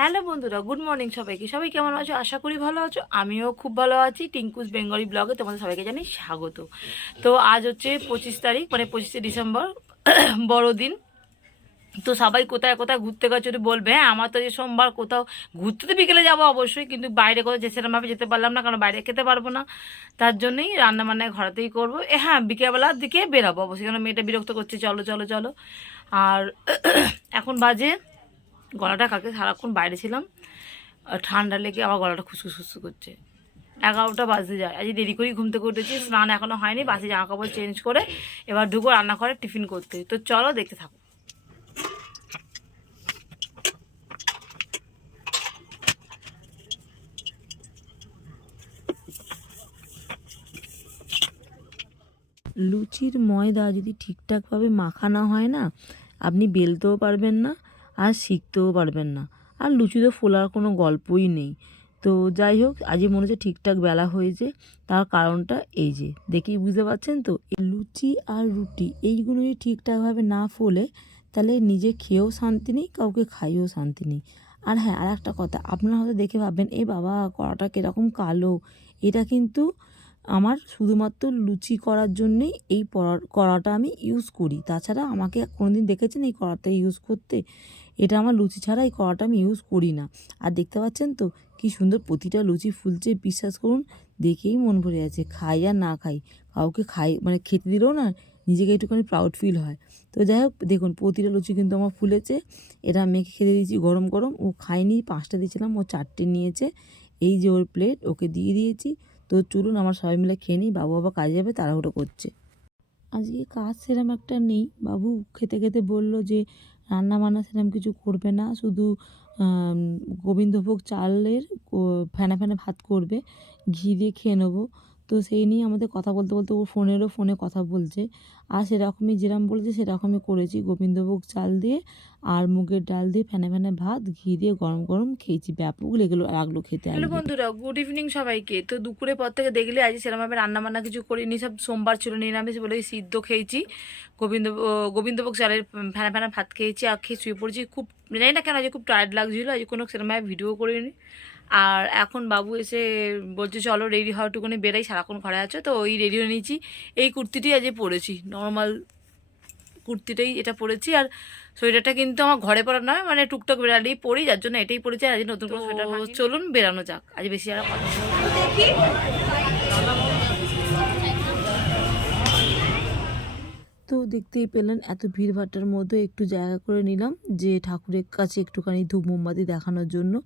Hello বন্ধুরা, good morning সবাইকে। সবাই কেমন আছো? আশা করি ভালো আছো। আমিও খুব ভালো আছি। টিঙ্কুস বেঙ্গলি ব্লগে তোমাদের সবাইকে জানাই স্বাগত। তো আজ হচ্ছে 25 তারিখ, মানে 25শে ডিসেম্বর, বড়দিন। তো সবাই কোথায় কোথায় ঘুরতে গেছো একটু বলবে। হ্যাঁ, আমার তো যে সোমবার কোথাও ঘুরতে তো বিকেলে যাবো অবশ্যই, কিন্তু বাইরে কোথাও সেরকমভাবে যেতে পারলাম না, কারণ বাইরে খেতে পারবো না। তার জন্যই রান্না বান্না ঘরেতেই করবো। হ্যাঁ, বিকেলবেলার দিকে বেরাবো অবশ্যই, কারণ মেয়েটা বিরক্ত করছে, চলো চলো চলো। আর এখন বাজে, গলাটা কালকে সারাক্ষণ বাইরে ছিলাম, ঠান্ডা লেগে আবার গলাটা খুসখুস খুসখুস করছে। 11টা বাজতে যায়। আজ দেরি করেই ঘুম থেকে উঠেছি, স্নান এখনো হয়নি, বাসি জামা কাপড় চেঞ্জ করে এবার ঢুকো রান্না করে টিফিন করতে। তো চলো দেখতে থাকো। লুচির ময়দা যদি ঠিকঠাকভাবে মাখা না হয় না, আপনি বেলতেও পারবেন না আর শিখতেও পারবেন না। আর লুচি তো ফোলার কোনো গল্পই নেই। তো যাই হোক, আজই মনে হচ্ছে ঠিকঠাক বেলা হয়েছে। তার কারণটা এই যে, দেখেই বুঝতে পারছেন তো। এই লুচি আর রুটি এইগুলো যদি ঠিকঠাকভাবে না ফোলে, তাহলে নিজে খেয়েও শান্তি নেই, কাউকে খাইয়েও শান্তি নেই। আর হ্যাঁ, আর একটা কথা, আপনারা হয়তো দেখে ভাববেন এ বাবা কড়াটা কীরকম কালো। এটা কিন্তু আমার শুধুমাত্র লুচি করার জন্যেই এই কড়াটা আমি ইউজ করি। তাছাড়া আমাকে কোনোদিন দেখেছেন এই কড়াটা ইউজ করতে? এটা আমার লুচি ছাড়া এই কড়াটা আমি ইউজ করি না। আর দেখতে পাচ্ছেন তো কি সুন্দর প্রতিটা লুচি ফুলছে, বিশ্বাস করুন দেখেই মন ভরে যাচ্ছে। খাই আর না খাই, কাউকে খাই মানে খেতে দিলেও না নিজেকে একটুখানি প্রাউড ফিল হয়। তো যাই হোক, দেখুন প্রতিটা লুচি কিন্তু আমার ফুলেছে। এটা মেখে খেতে দিয়েছি গরম গরম। ও খায়নি, 5টা দিয়েছিলাম, ও 4টে নিয়েছে। এই যে ওর প্লেট, ওকে দিয়ে দিয়েছি। তো চলুন আমার সবাই মিলে খেয়ে নিই, বাবু বাবা কাজে যাবে, তাড়াহুড়ো করছে। আজকে কাজ সেরম একটা নেই। বাবু খেতে খেতে বলল যে রান্না বান্না সেরম কিছু করবে না, শুধু গোবিন্দভোগ চালের ফেনা ফেনা ভাত করবে, ঘি দিয়ে খেয়ে নেবো। তো সেই নিয়ে আমাদের কথা বলতে বলতে ও ফোনে কথা বলছে। আর সেরকমই যেরকম বলেছে সেরকমই করেছি, গোবিন্দভোগ চাল দিয়ে আর মুগের ডাল দিয়ে ফেনা ফেনা ভাত ঘি দিয়ে গরম গরম খেয়েছি। ব্যাপক লাগলো খেতে। হ্যালো বন্ধুরা, গুড ইভিনিং সবাইকে। তো দুপুরের পর থেকে দেখলে আজ সেরকমভাবে রান্না বান্না কিছু করিনি, সব সোমবার ছিল, নিরামিষ বলে সিদ্ধ খেয়েছি, গোবিন্দভোগ চালের ফেনা ফেনা ভাত খেয়েছি আর খেয়ে শুয়ে পড়েছি। খুব জানি না কেন আজ খুব টায়ার্ড লাগছিলো, আজ কোনো সেরকমভাবে ভিডিও করিনি। আর এখন বাবু এসে বলছে চলো রেডি হওয়া টুকুনি বেরাই, সারাক্ষণ ঘরে আছো। তো ওই রেডি হয়ে নিয়েছি, এই কুর্তিটি আজ পরেছি, নর্মাল কুর্তিটাই এটা পরেছি। আর সোয়েটারটা কিন্তু আমার ঘরে পরা নয়, মানে টুকটাক বেরালেই পরি, যার জন্য এটাই পরেছি। আর আজ নতুন করে সোয়েটার, চলুন বেরানো যাক, আজ বেশি আর কথা দেখি। তো দেখতেই পেলেন এত ভিড়ভাট্টার মধ্যে একটু জায়গা করে নিলাম যে ঠাকুরের কাছে একটুখানি ধূপ মোমবাতি দেখানোর জন্য।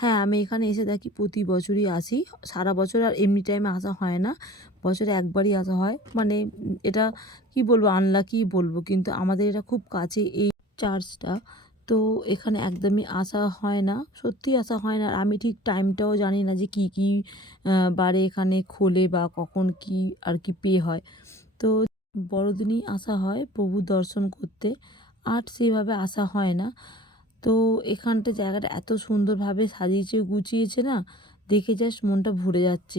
হ্যাঁ, আমি এখানে এসে দেখি প্রতি বছরই আসি। সারা বছর আর এমনি টাইমে আসা হয় না, বছরে একবারই আসা হয়। মানে এটা কি বলবো, আনলাকি বলবো, কিন্তু আমাদের এটা খুব কাছে এই চার্চটা। তো এখানে একদমই আসা হয় না, সত্যিই আসা হয় না। আর আমি ঠিক টাইমটাও জানি না যে কী বারে এখানে খোলে বা কখন কি আর কি পে হয়। তো বড়দিনই আসা হয় প্রভুর দর্শন করতে, আর সেভাবে আসা হয় না। তো এখানটা জায়গাটা এত সুন্দরভাবে সাজিয়েছে গুছিয়েছে না, দেখে জাস্ট মনটা ভরে যাচ্ছে।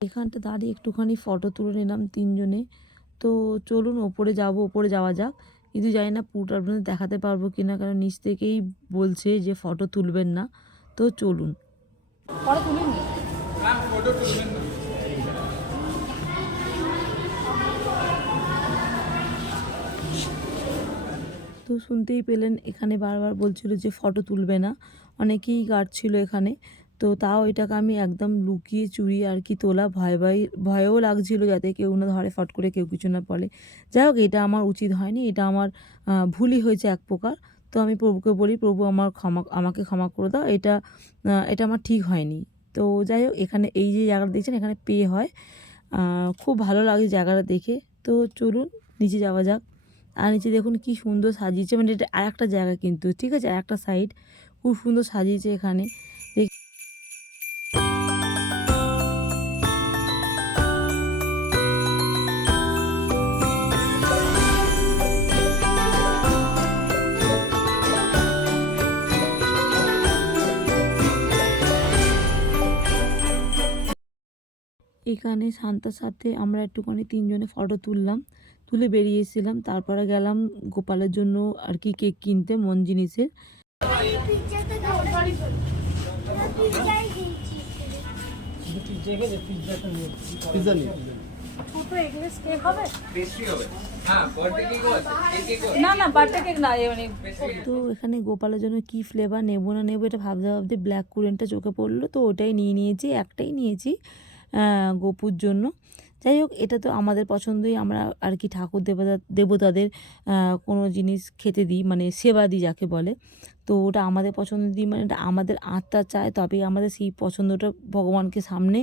এখানটা দাঁড়িয়ে একটুখানি ফটো তুলে নিলাম তিনজনে। তো চলুন ওপরে যাব, ওপরে যাওয়া যাক। কিন্তু জানি না পুরোটা আপনাদের দেখাতে পারবো কিনা, কারণ নিচ থেকেই বলছে যে ফটো তুলবেন না। তো চলুন। ফটো তুলবেন না। তো শুনতেই পেলেন এখানে বারবার বলছিল যে ফটো তুলবে না, অনেকেই গার্ড ছিল এখানে। তো তাও এটাকে আমি একদম লুকিয়ে চুরিয়ে আর কি তোলা, ভয়ও লাগছিল যাতে কেউ না ধরে ফট করে, কেউ কিছু না বলে। যাই হোক, এটা আমার উচিত হয়নি, এটা আমার ভুলই হয়েছে এক প্রকার। তো আমি প্রভুকে বলি, প্রভু আমাকে ক্ষমা করে দাও, এটা আমার ঠিক হয়নি। তো যাই হোক, এখানে এই যে জায়গাটা দেখছেন এখানে পে হয়। খুব ভালো লাগে জায়গাটা দেখে। তো চলুন নিচে যাওয়া যাক। আর নিচে দেখুন কি সুন্দর সাজিয়েছে, মানে এটা আর একটা জায়গা কিন্তু, ঠিক আছে, আর একটা সাইড খুব সুন্দর সাজিয়েছে এখানে। এখানে শান্তার সাথে আমরা একটুখানি 3 জনে ফটো তুললাম, তুলে বেরিয়ে এসেছিলাম। তারপরে গেলাম গোপালের জন্য আর কি কেক কিনতে মন জিনিসের। তো এখানে গোপালের জন্য কি ফ্লেভার নেবো না নেবো এটা ভাবতে ভাবতে ব্ল্যাক কারেন্টটা চোখে পড়লো, তো ওটাই নিয়ে নিয়েছি, একটাই নিয়েছি গোপুর জন্য। যাই হোক, এটা তো আমাদের পছন্দই, আমরা আর কি ঠাকুর দেবতাদের কোনো জিনিস খেতে দিই, মানে সেবা দিই যাকে বলে। তো ওটা আমাদের পছন্দ দিই, মানে এটা আমাদের আত্মা চায়, তবেই আমাদের সেই পছন্দটা ভগবানকে সামনে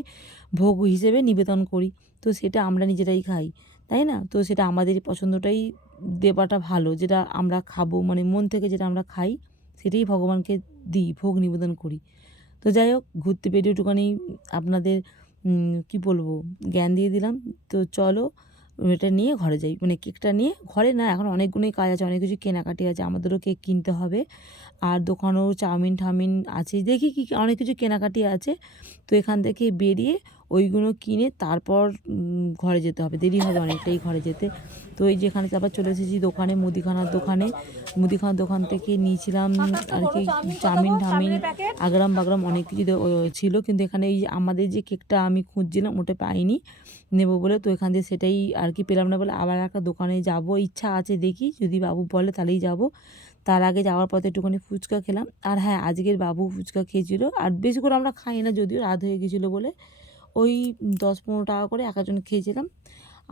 ভোগ হিসেবে নিবেদন করি। তো সেটা আমরা নিজেরাই খাই, তাই না? তো সেটা আমাদের পছন্দটাই দেওয়াটা ভালো, যেটা আমরা খাবো, মানে মন থেকে যেটা আমরা খাই সেটাই ভগবানকে দিই, ভোগ নিবেদন করি। তো যাই হোক, ঘুরতে বেরিয়ে একটুখানি আপনাদের কি বলবো, জ্ঞান দিয়ে দিলাম। তো চলো এটা নিয়ে ঘরে যাই, মানে কেকটা নিয়ে ঘরে না, এখন অনেকগুলোই কাজ আছে, অনেক কিছু কেনাকাটি আছে, আমাদেরও কেক কিনতে হবে, আর দোকানেও চাউমিন ঠাউমিন আছে, দেখি কি অনেক কিছু কেনাকাটি আছে। তো এখান থেকে বেরিয়ে ওইগুলো কিনে তারপর ঘরে যেতে হবে, দেরি হবে অনেকটাই ঘরে যেতে। তো এই যেখানে তারপর চলে এসেছি দোকানে, মুদিখানার দোকান থেকে নিয়েছিলাম আর কি চাউমিন ঠামিন, আগ্রাম বাগরাম অনেক কিছু ছিল, কিন্তু এখানে এই আমাদের যে কেকটা আমি খুঁজছিলাম ওটা পাইনি নেবো বলে, তো এখান থেকে সেটাই আর কি পেলাম না বলে আবার একটা দোকানে যাব, ইচ্ছা আছে, দেখি যদি বাবু বলে তাহলেই যাব। তার আগে যাওয়ার পথে একটুখানি ফুচকা খেলাম। আর হ্যাঁ, আজকের বাবু ফুচকা খেয়েছিল, আর বেশি করে আমরা খাই না, যদিও রাত হয়ে গেছিলো বলে ওই 10-15 টাকা করে এক একজন খেয়েছিলাম,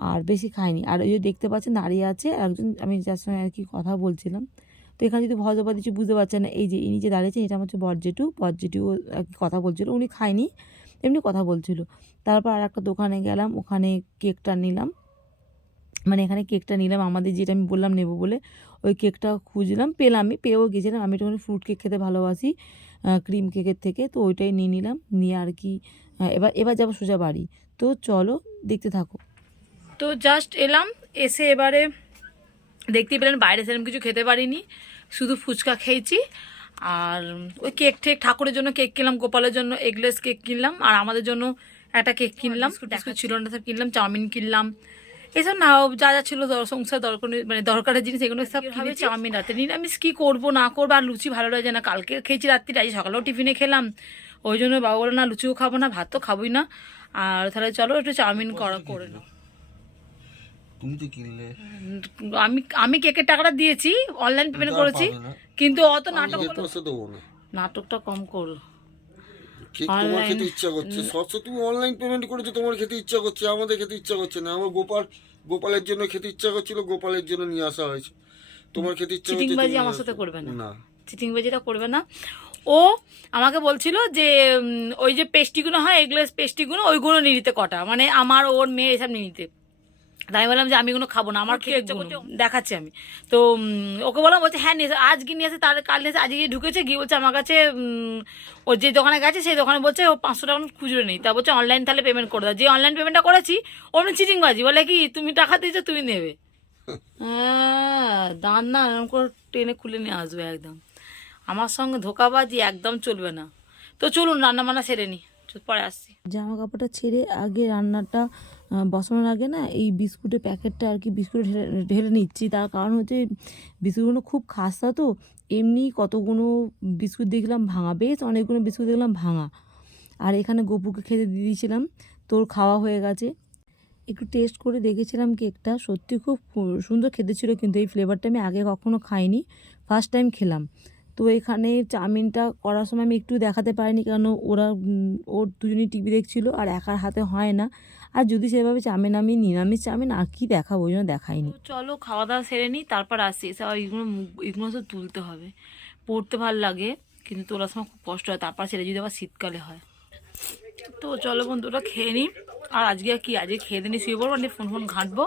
আর বেশি খাইনি। আর ওই যে দেখতে পাচ্ছেন দাঁড়িয়ে আছে একজন, আমি যার সঙ্গে আর কি কথা বলছিলাম। তো এখানে যদি ভদ্রপাত কিছু বুঝতে পারছেন না, এই যে এই নিচে দাঁড়িয়েছেন, এটা আমার হচ্ছে বরজেঠু আর কি কথা বলছিল, উনি খায়নি, এমনি কথা বলছিল। তারপর আর একটা দোকানে গেলাম, ওখানে কেকটা নিলাম, মানে এখানে কেকটা নিলাম আমাদের, যেটা আমি বললাম নেব বলে, ওই কেকটা খুঁজলাম, পেয়েও গেছিলাম। আমি একটুখানি ফ্রুট কেক খেতে ভালোবাসি ক্রিম কেকের থেকে, তো ওইটাই নিয়ে নিলাম, নিয়ে আর কি এবার যাবো সোজা বাড়ি। তো চলো দেখতে থাকো। তো জাস্ট এলাম, এসে এবারে দেখতেই পেলেন বাইরে সেরকম কিছু খেতে পারিনি, শুধু ফুচকা খেয়েছি। আর ওই কেক ঠাকুরের জন্য কেক কিনলাম, গোপালের জন্য এগলেস কেক কিনলাম, আর আমাদের জন্য একটা কেক কিনলাম, বিস্কুট ছিল না, সব কিনলাম, চাউমিন কিনলাম, এসব না যা যা ছিল সংসার দরকার, মানে দরকারের জিনিস এগুলো সব কিনে। চাউমিন রাতে নিরামিষ কী করবো না করবো, আর লুচি ভালো লাগে না, কালকে খেয়েছি রাত্রিরে, আজ সকালেও টিফিনে খেলাম, ওই জন্য বাবা বলে না লুচিও খাবো না, ভাত তো খাবোই না, আর তাহলে চলো একটু চাউমিন করে নাও। তুমি তো কিনলে, আমি কেকের টাকাটা দিয়েছি, অনলাইন পেমেন্ট করেছি, কিন্তু অত নাটকটা কম করো। কেক তোমার খেতে ইচ্ছা করছে, তুমি অনলাইন পেমেন্ট করেছো, তোমার খেতে ইচ্ছা করছে, আমাদের খেতে ইচ্ছা করছে না। আমার গোপালের জন্য খেতে ইচ্ছা করছিল, গোপালের জন্য নিয়ে আসা হয়েছে। তোমার খেতে ইচ্ছা করছে, চিটিংবাজি আমার সাথে করবে না, চিটিংবাজিটা করবে না। ও আমাকে বলছিল যে ওই যে পেস্ট্রিগুলো হয়, এগলেস পেস্ট্রিগুলো, ওইগুলো নিয়ে নিতে কটা, মানে আমার ওর মেয়ে এসব নিয়ে নিতে। তাই আমি বললাম যে আমি এগুলো খাবো না, আমার কেক দেখাচ্ছি আমি। তো ওকে বললাম, বলছে হ্যাঁ নিয়ে আজকে নিয়ে আসে, তার কাল নিয়ে আসে, আজকে ঢুকেছে গিয়ে বলছে আমার কাছে, ও যে দোকানে গেছে সেই দোকানে বলছে ও 500 টাকা খুচরো নেই, তা বলছে অনলাইন তাহলে পেমেন্ট করে দাও। যে অনলাইন পেমেন্টটা করেছি অমনি চিটিংবাজি, বলে কি তুমি টাকা দিয়েছো তুমি নেবে, হ্যাঁ দাঁত না এরকম করে টেনে খুলে নিয়ে আসবে একদম। আমার সঙ্গে ধোকাবাজি একদম চলবে না। তো চলুন রান্না বান্না সেরে নি, পরে আসছি। জামা কাপড়টা ছেড়ে আগে রান্নাটা বসানোর আগে না এই বিস্কুটের প্যাকেটটা আর কি বিস্কুট ঢেলে নিচ্ছি, তার কারণ হচ্ছে বিস্কুটগুলো খুব খাস্তা, তো এমনি কতগুলো বিস্কুট দেখলাম ভাঙা, বেশ অনেকগুলো বিস্কুট দেখলাম ভাঙা। আর এখানে গপুকে খেতে দিয়ে দিয়েছিলাম, তোর খাওয়া হয়ে গেছে। একটু টেস্ট করে দেখেছিলাম কেকটা, সত্যি খুব সুন্দর খেতে ছিল, কিন্তু এই ফ্লেভারটা আমি আগে কখনো খাইনি, ফার্স্ট টাইম খেলাম। তো এখানে চাউমিনটা করার সময় আমি একটু দেখাতে পারিনি, কারণ ওর দুজনেই টিভি দেখছিলো, আর একার হাতে হয় না, আর যদি সেভাবে চাউমিন আমি নিরামিষ চাউমিন আর কি দেখাবো, ওই জন্য দেখাইনি। চলো খাওয়া দাওয়া সেরে নিই, তারপর আসি। এসে আর এগুলো তো তুলতে হবে, পড়তে ভালো লাগে কিন্তু তোলার সময় খুব কষ্ট হয়, তারপর সেটা যদি আবার শীতকালে হয়। তো চলো বন্ধুরা খেয়ে নিই, আর আজকে খেয়ে দিনই শুয়ে পড়বো, ফোন ঘাঁটবো।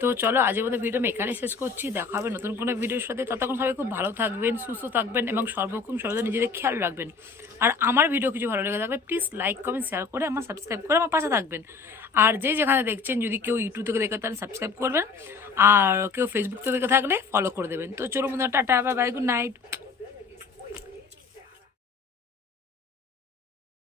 তো চলো আজকের মতো ভিডিও আমি এখানে শেষ করছি, দেখা হবে নতুন কোনো ভিডিওর সাথে। ততক্ষণ সবাই খুব ভালো থাকবেন, সুস্থ থাকবেন, এবং সর্বক্ষণ সর্বদা নিজেদের খেয়াল রাখবেন। আর আমার ভিডিও কিছু ভালো লেগে থাকলে প্লিজ লাইক কমেন্ট শেয়ার করে আমার সাবস্ক্রাইব করে আমার পাশে থাকবেন। আর যেখানে দেখছেন, যদি কেউ ইউটিউব থেকে দেখে তাহলে সাবস্ক্রাইব করবেন, আর কেউ ফেসবুক থেকে দেখে থাকলে ফলো করে দেবেন। তো চলো বন্ধুরা, tata, bye bye, good night.